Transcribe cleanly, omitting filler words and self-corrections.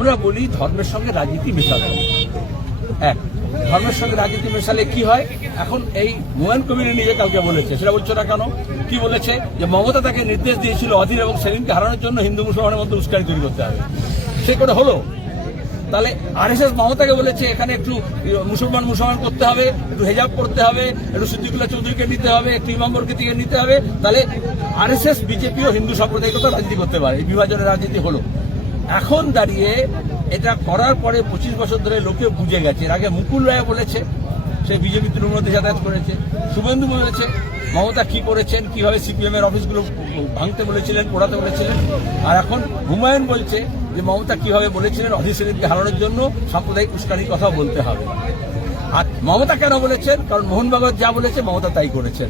আমরা বলি ধর্মের সঙ্গে রাজনীতি মেশানো। এক, ধর্মের সঙ্গে রাজনীতি মেশালে কি হয়? এখন এই হুমায়ুন কবির নিজে কালকে বলেছে, সেটা বলছো না কেন? কি বলেছে? যে মমতা তাকে নির্দেশ দিয়েছিল অধীর এবং সেলিমকে হারানোর জন্য হিন্দু মুসলমানের মধ্যে উস্কানি তৈরি করতে হবে। সে করে হলো? তাহলে আরএসএস মমতাকে বলেছে এখানে একটু মুসলমান করতে হবে, একটু হেজাব করতে হবে, একটু সিদ্দিকুল্লাহ চৌধুরীকে নিতে হবে, একটু ইমামবরকে থেকে নিতে হবে। তাহলে আরএসএস বিজেপিও হিন্দু সাম্প্রদায়িকতা রাজনীতি করতে পারে। এই বিভাজনের রাজনীতি হলো। এখন দাঁড়িয়ে এটা করার পরে 25 বছর ধরে লোকে বুঝে গেছে। এর আগে মুকুল রায় বলেছে, সে বিজেপি তৃণমূলে যাতায়াত করেছে। শুভেন্দু বলেছে মমতা কি করেছেন, কিভাবে সিপিএম এর অফিসগুলো ভাঙতে বলেছিলেন, পোড়াতে বলেছিলেন। আর এখন হুমায়ুন বলছে যে মমতা কিভাবে বলেছিলেন অধীর সেলিমকে হারানোর জন্য সাম্প্রদায়িক উস্কানির কথা বলতে হবে। আর মমতা কেন বলেছেন? কারণ মোহন ভাগবত যা বলেছে মমতা তাই করেছেন।